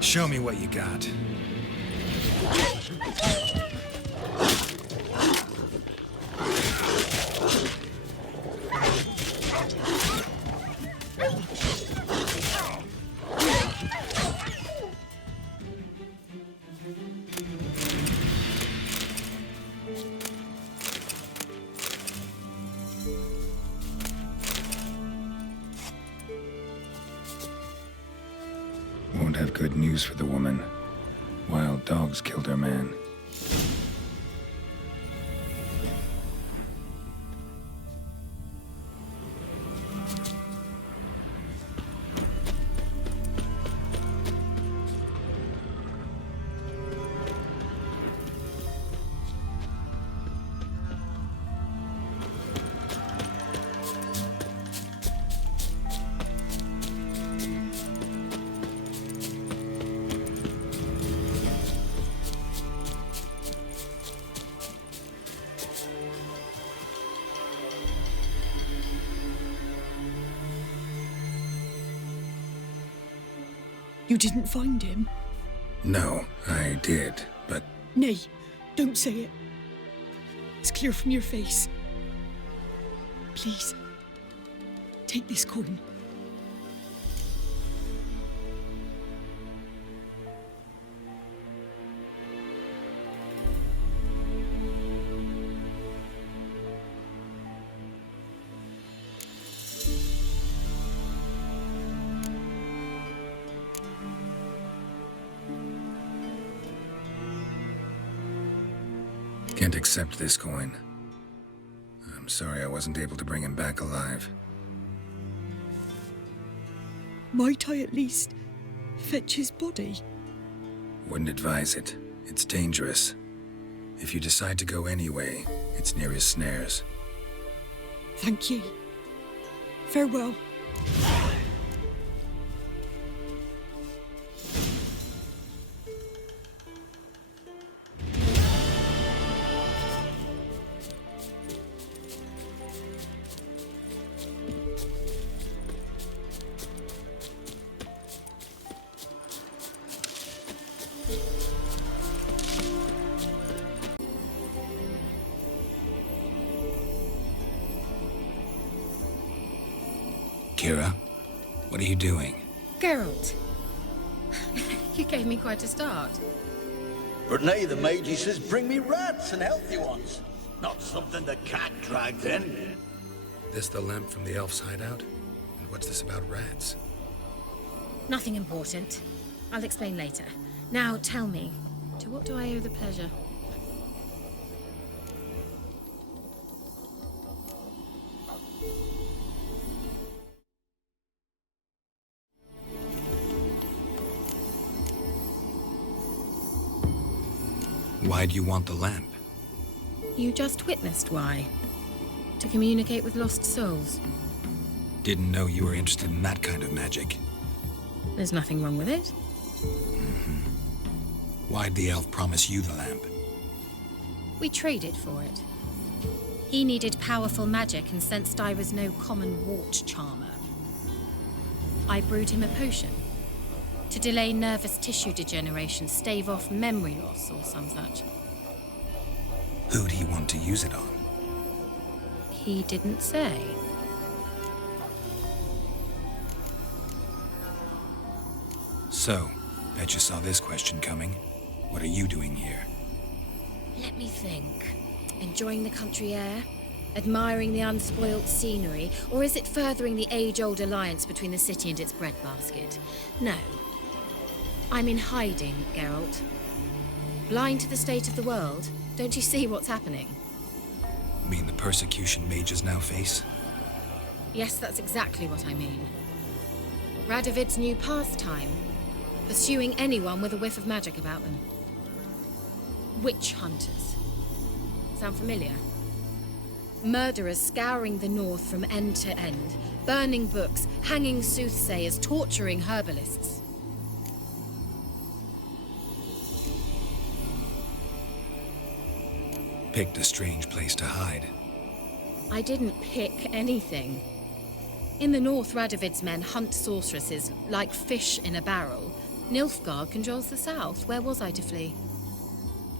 Show me what you got. Won't have good news for the woman. Wild dogs killed her man. You didn't find him? No, I did, but... Nay, don't say it. It's clear from your face. Please, take this coin. Can't accept this coin. I'm sorry I wasn't able to bring him back alive. Might I at least fetch his body? Wouldn't advise it. It's dangerous. If you decide to go anyway, it's near his snares. Thank ye. Farewell. Keira, what are you doing? Geralt. You gave me quite a start. But nay, the mage says bring me rats and healthy ones. Not something the cat dragged in. This the lamp from the elf's hideout? And what's this about rats? Nothing important. I'll explain later. Now tell me, to what do I owe the pleasure? Why do you want the lamp? You just witnessed why. To communicate with lost souls. Didn't know you were interested in that kind of magic. There's nothing wrong with it. Why'd the elf promise you the lamp? We traded for it. He needed powerful magic and sensed I was no common wart charmer. I brewed him a potion. To delay nervous tissue degeneration, stave off memory loss or some such. Who'd he want to use it on? He didn't say. So, bet you saw this question coming. What are you doing here? Let me think. Enjoying the country air? Admiring the unspoilt scenery? Or is it furthering the age-old alliance between the city and its breadbasket? No. I'm in hiding, Geralt. Blind to the state of the world? Don't you see what's happening? Mean the persecution mages now face? Yes, that's exactly what I mean. Radovid's new pastime. Pursuing anyone with a whiff of magic about them. Witch hunters. Sound familiar? Murderers scouring the north from end to end, burning books, hanging soothsayers, torturing herbalists. Picked a strange place to hide. I didn't pick anything. In the north, Radovid's men hunt sorceresses like fish in a barrel. Nilfgaard controls the south. Where was I to flee?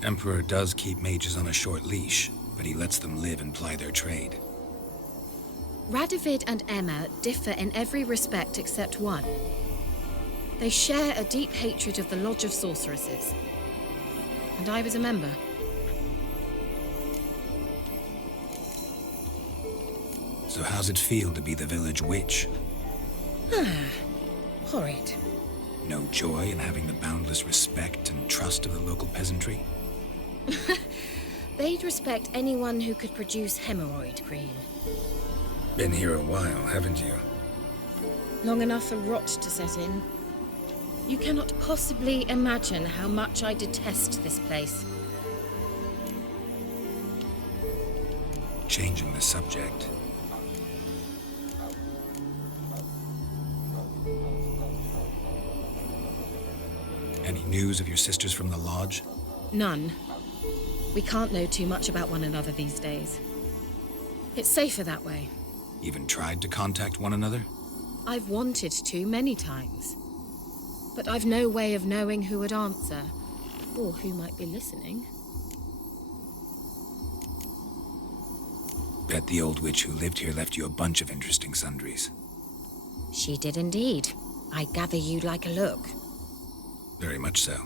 Emperor does keep mages on a short leash, but he lets them live and ply their trade. Radovid and Emma differ in every respect except one. They share a deep hatred of the Lodge of Sorceresses. And I was a member. So how's it feel to be the village witch? Horrid. No joy in having the boundless respect and trust of the local peasantry? They'd respect anyone who could produce hemorrhoid cream. Been here a while, haven't you? Long enough for rot to set in. You cannot possibly imagine how much I detest this place. Changing the subject. Any news of your sisters from the lodge? None. We can't know too much about one another these days. It's safer that way. Even tried to contact one another? I've wanted to many times. But I've no way of knowing who would answer, or who might be listening. Bet the old witch who lived here left you a bunch of interesting sundries. She did indeed. I gather you'd like a look. Very much so.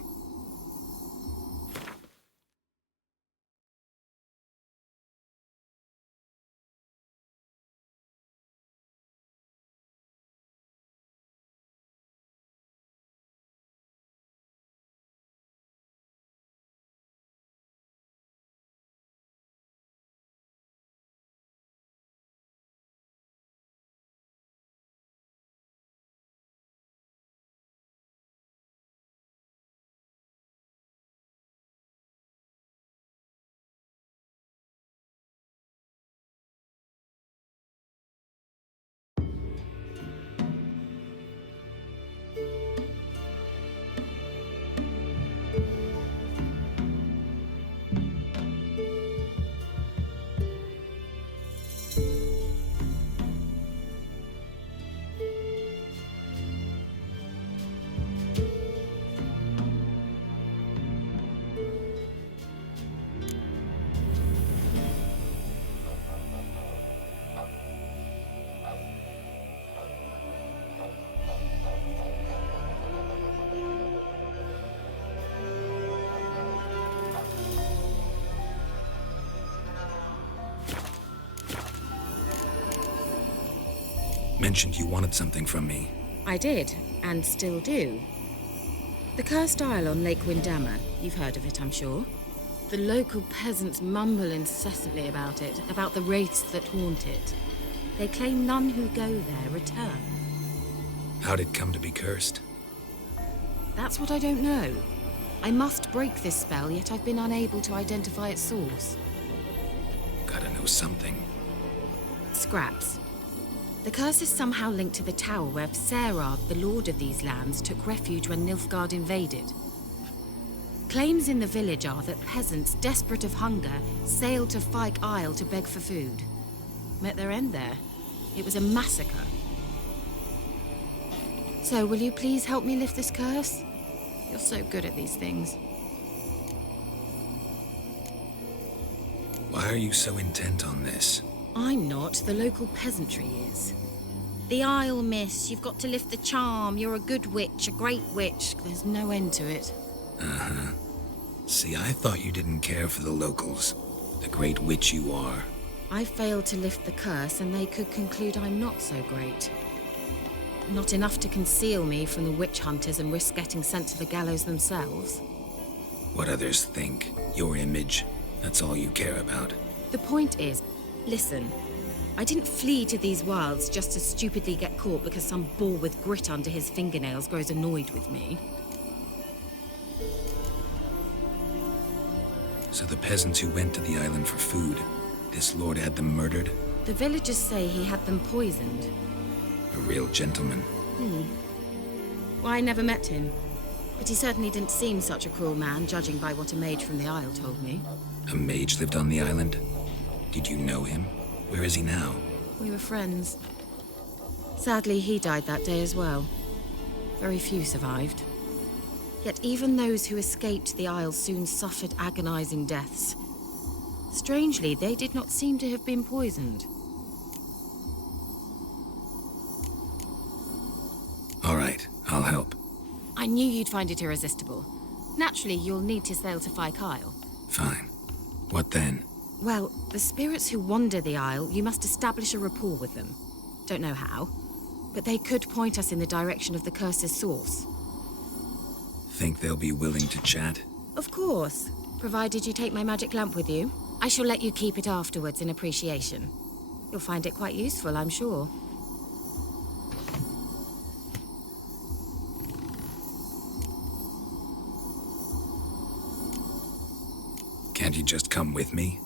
Mentioned you wanted something from me. I did, and still do. The Cursed Isle on Lake Windammer. You've heard of it, I'm sure. The local peasants mumble incessantly about it, about the wraiths that haunt it. They claim none who go there return. How'd it come to be cursed? That's what I don't know. I must break this spell, yet I've been unable to identify its source. Gotta know something. Scraps. The curse is somehow linked to the tower where Sarah, the lord of these lands, took refuge when Nilfgaard invaded. Claims in the village are that peasants, desperate of hunger, sailed to Fyke Isle to beg for food. Met their end there. It was a massacre. So, will you please help me lift this curse? You're so good at these things. Why are you so intent on this? I'm not. The local peasantry is. The Isle, miss. You've got to lift the charm. You're a good witch, a great witch. There's no end to it. Uh-huh. See, I thought you didn't care for the locals. The great witch you are. I failed to lift the curse, and they could conclude I'm not so great. Not enough to conceal me from the witch hunters and risk getting sent to the gallows themselves. What others think, your image, that's all you care about. The point is, listen, I didn't flee to these wilds just to stupidly get caught because some boar with grit under his fingernails grows annoyed with me. So the peasants who went to the island for food, this lord had them murdered? The villagers say he had them poisoned. A real gentleman. Well, I never met him, but he certainly didn't seem such a cruel man, judging by what a mage from the Isle told me. A mage lived on the island? Did you know him? Where is he now? We were friends. Sadly, he died that day as well. Very few survived. Yet even those who escaped the Isle soon suffered agonizing deaths. Strangely, they did not seem to have been poisoned. All right, I'll help. I knew you'd find it irresistible. Naturally, you'll need to sail to Kyle. Fine. What then? Well, the spirits who wander the Isle, you must establish a rapport with them. Don't know how, but they could point us in the direction of the curse's source. Think they'll be willing to chat? Of course, provided you take my magic lamp with you. I shall let you keep it afterwards in appreciation. You'll find it quite useful, I'm sure. Can't you just come with me?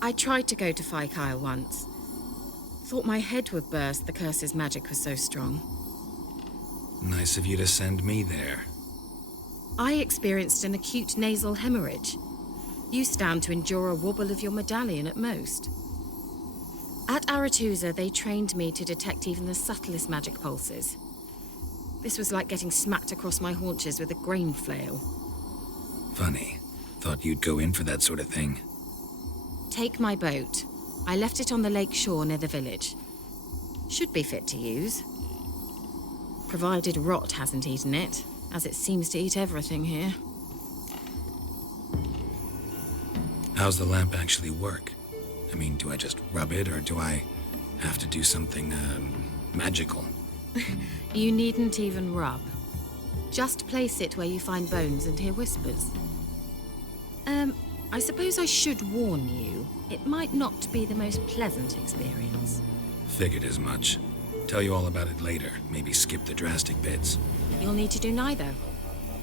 I tried to go to Kyle once. Thought my head would burst, the curse's magic was so strong. Nice of you to send me there. I experienced an acute nasal hemorrhage. You stand to endure a wobble of your medallion at most. At Aretusa, they trained me to detect even the subtlest magic pulses. This was like getting smacked across my haunches with a grain flail. Funny. Thought you'd go in for that sort of thing. Take my boat. I left it on the lake shore near the village. Should be fit to use. Provided rot hasn't eaten it, as it seems to eat everything here. How's the lamp actually work? I mean, do I just rub it, or do I have to do something, magical? You needn't even rub. Just place it where you find bones and hear whispers. I suppose I should warn you, it might not be the most pleasant experience. Figured as much. Tell you all about it later, maybe skip the drastic bits. You'll need to do neither.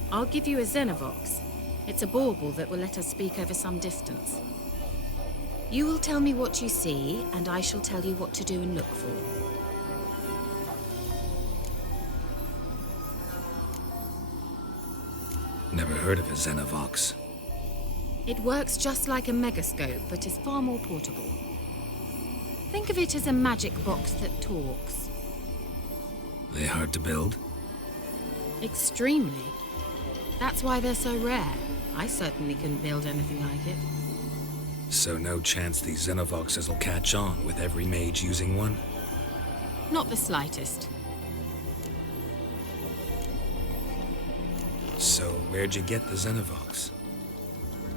I'll give you a Xenovox. It's a bauble that will let us speak over some distance. You will tell me what you see, and I shall tell you what to do and look for. Never heard of a Xenovox. It works just like a megascope, but is far more portable. Think of it as a magic box that talks. They hard to build? Extremely. That's why they're so rare. I certainly couldn't build anything like it. So no chance these Xenovoxes will catch on with every mage using one? Not the slightest. So where'd you get the Xenovox?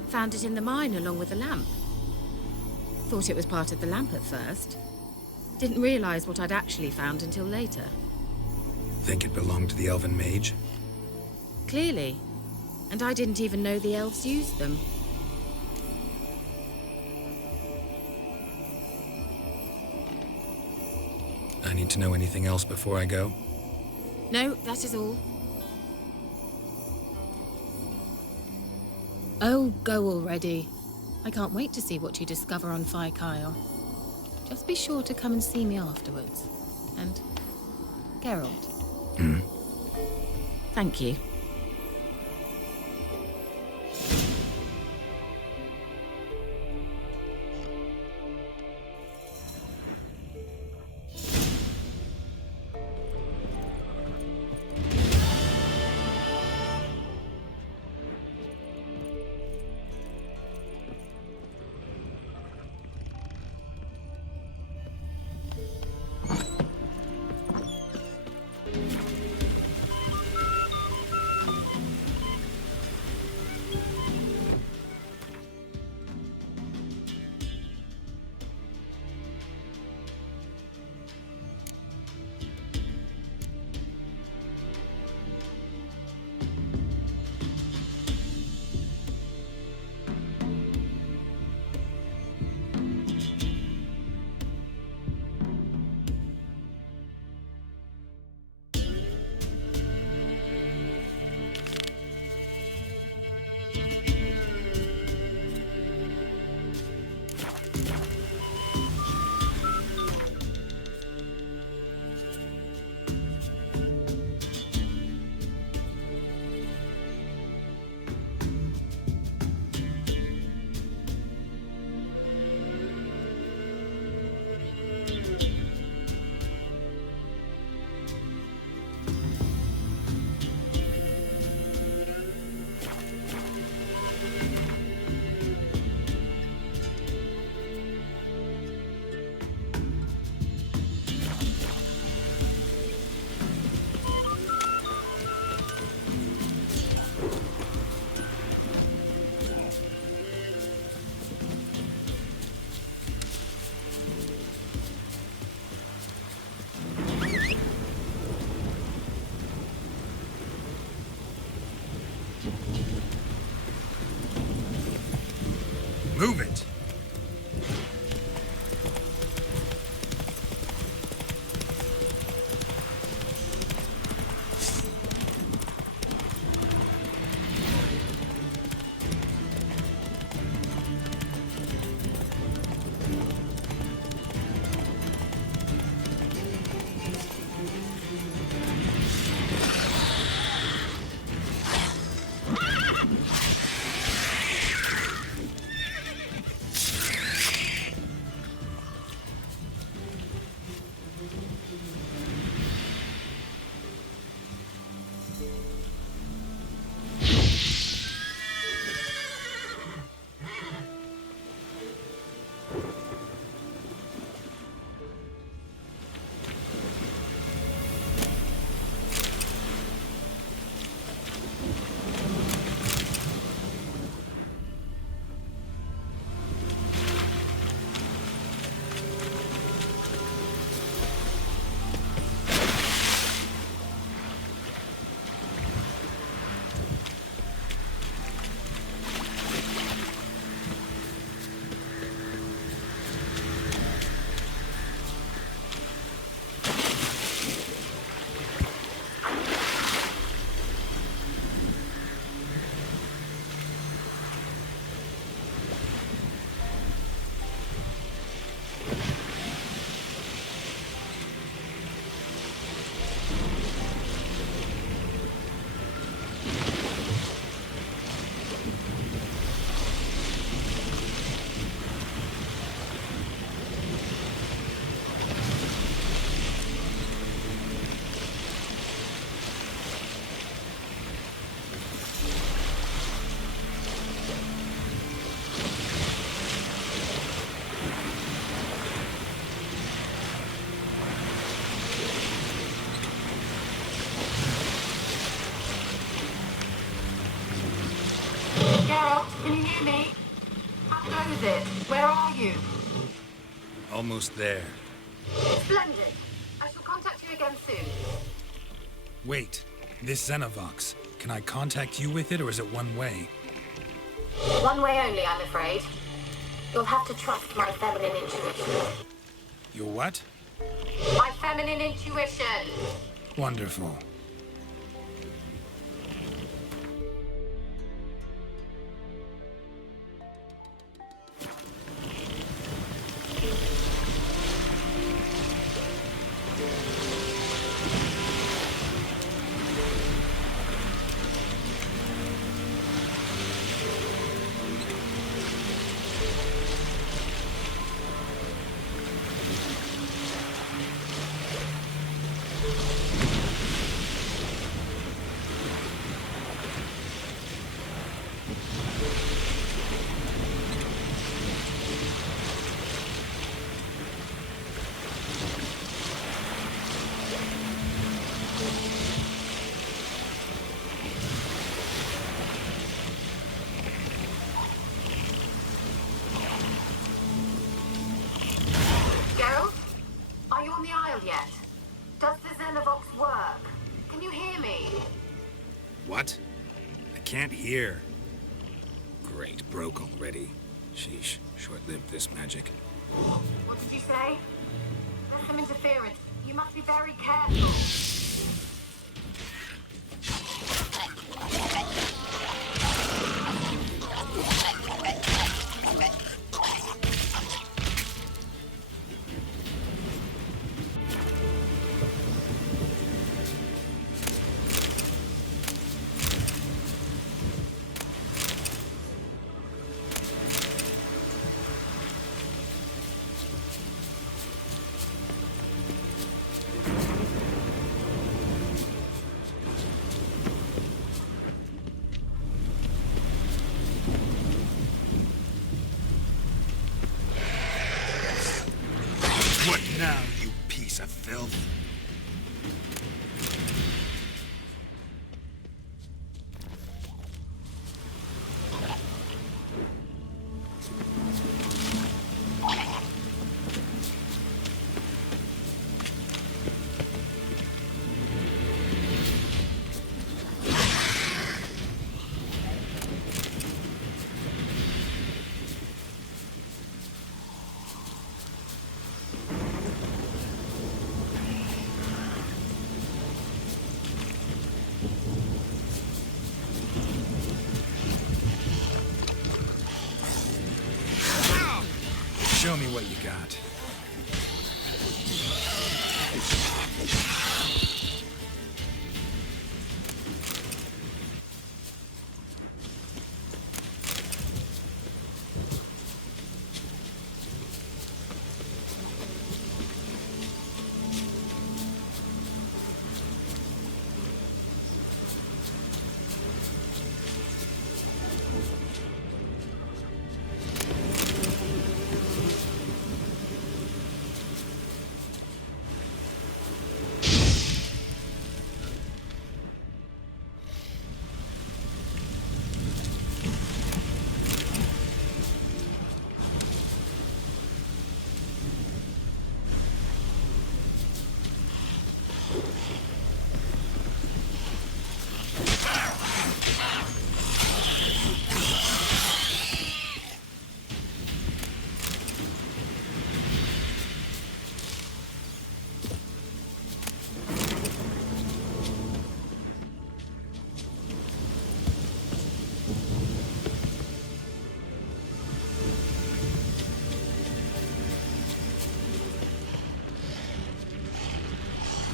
Found it in the mine along with the lamp. Thought it was part of the lamp at first. Didn't realize what I'd actually found until later. Think it belonged to the elven mage? Clearly. And I didn't even know the elves used them. I need to know anything else before I go? No, that is all. Oh, go already. I can't wait to see what you discover on Kyle. Just be sure to come and see me afterwards. And Geralt. Thank you. Move it! Geralt, can you hear me? How goes it? Where are you? Almost there. Splendid. I shall contact you again soon. Wait, this Xenovox. Can I contact you with it, or is it one way? One way only, I'm afraid. You'll have to trust my feminine intuition. Your what? My feminine intuition! Wonderful. Yet. Does the Xenovox work? Can you hear me? What? I can't hear. Great, broke already. Sheesh, short-lived this magic. What did you say? There's some interference. You must be very careful. What now, you piece of filth? Show me what you got.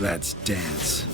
Let's dance.